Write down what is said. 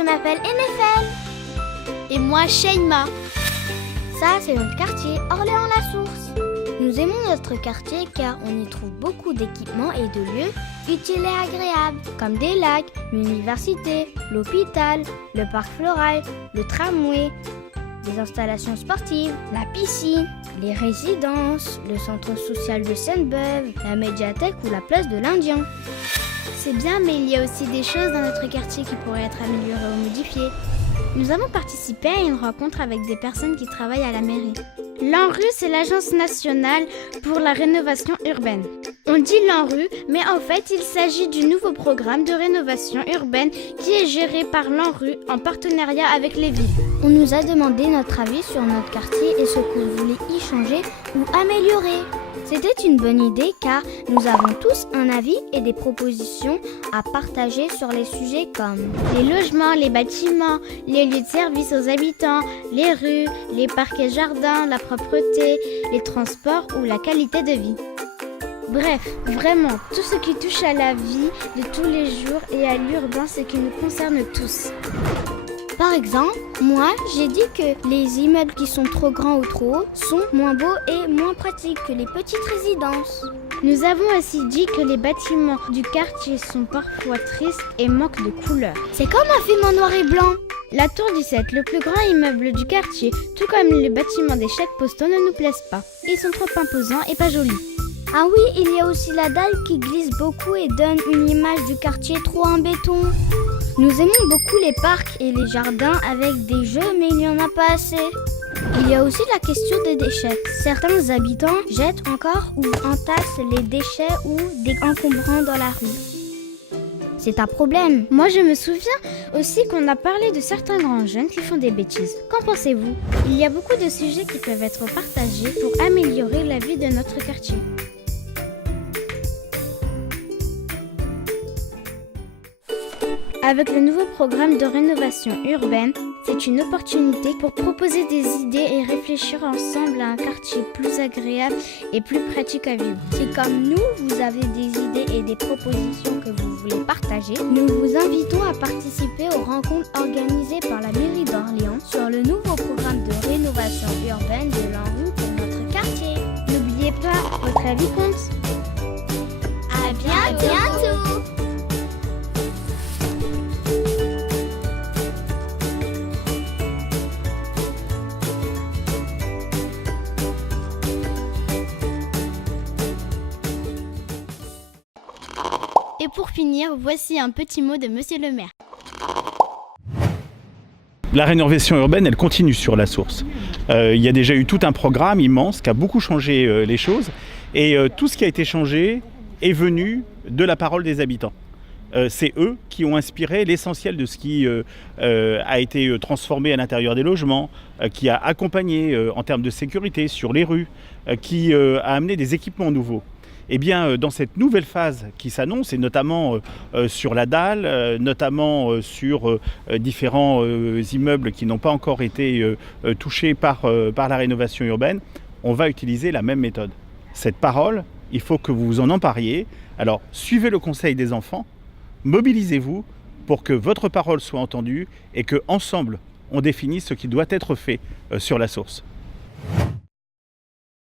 je m'appelle Enefel. Et moi, Sheima. Ça, c'est notre quartier, Orléans-la-Source. Nous aimons notre quartier car on y trouve beaucoup d'équipements et de lieux utiles et agréables, comme des lacs, l'université, l'hôpital, le parc floral, le tramway, des installations sportives, la piscine, les résidences, le centre social de Seine-Beuve, la médiathèque ou la place de l'Indien. C'est bien, mais il y a aussi des choses dans notre quartier qui pourraient être améliorées ou modifiées. Nous avons participé à une rencontre avec des personnes qui travaillent à la mairie. L'ANRU, c'est l'Agence nationale pour la rénovation urbaine. On dit l'ANRU, mais en fait, il s'agit du nouveau programme de rénovation urbaine qui est géré par l'ANRU en partenariat avec les villes. On nous a demandé notre avis sur notre quartier et ce qu'on voulait y changer ou améliorer. C'était une bonne idée car nous avons tous un avis et des propositions à partager sur les sujets comme les logements, les bâtiments, les lieux de service aux habitants, les rues, les parcs et jardins, la propreté, les transports ou la qualité de vie. Bref, vraiment, tout ce qui touche à la vie de tous les jours et à l'urbain, ce qui nous concerne tous. Par exemple, moi, j'ai dit que les immeubles qui sont trop grands ou trop hauts sont moins beaux et moins pratiques que les petites résidences. Nous avons aussi dit que les bâtiments du quartier sont parfois tristes et manquent de couleurs. C'est comme un film en noir et blanc. La Tour 17, le plus grand immeuble du quartier, tout comme les bâtiments des chèques postaux, ne nous plaisent pas. Ils sont trop imposants et pas jolis. Ah oui, il y a aussi la dalle qui glisse beaucoup et donne une image du quartier trop en béton. Nous aimons beaucoup les parcs et les jardins avec des jeux, mais il n'y en a pas assez. Il y a aussi la question des déchets. Certains habitants jettent encore ou entassent les déchets ou des encombrants dans la rue. C'est un problème. Moi, je me souviens aussi qu'on a parlé de certains grands jeunes qui font des bêtises. Qu'en pensez-vous ? Il y a beaucoup de sujets qui peuvent être partagés pour améliorer la vie de notre quartier. Avec le nouveau programme de rénovation urbaine, c'est une opportunité pour proposer des idées et réfléchir ensemble à un quartier plus agréable et plus pratique à vivre. Si comme nous, vous avez des idées et des propositions que vous voulez partager, nous vous invitons à participer aux rencontres organisées par la mairie d'Orléans sur le nouveau programme de rénovation urbaine de l'ANRU pour notre quartier. N'oubliez pas, votre avis compte. À bientôt. Et pour finir, voici un petit mot de Monsieur le maire. La rénovation urbaine, elle continue sur la Source. Il y a déjà eu tout un programme immense qui a beaucoup changé les choses. Et tout ce qui a été changé est venu de la parole des habitants. C'est eux qui ont inspiré l'essentiel de ce qui a été transformé à l'intérieur des logements, qui a accompagné en termes de sécurité sur les rues, qui a amené des équipements nouveaux. Eh bien, dans cette nouvelle phase qui s'annonce, et notamment sur la dalle, notamment sur différents immeubles qui n'ont pas encore été touchés par la rénovation urbaine, on va utiliser la même méthode. Cette parole, il faut que vous vous en empariez. Alors, suivez le conseil des enfants, mobilisez-vous pour que votre parole soit entendue et qu'ensemble, on définisse ce qui doit être fait sur la Source.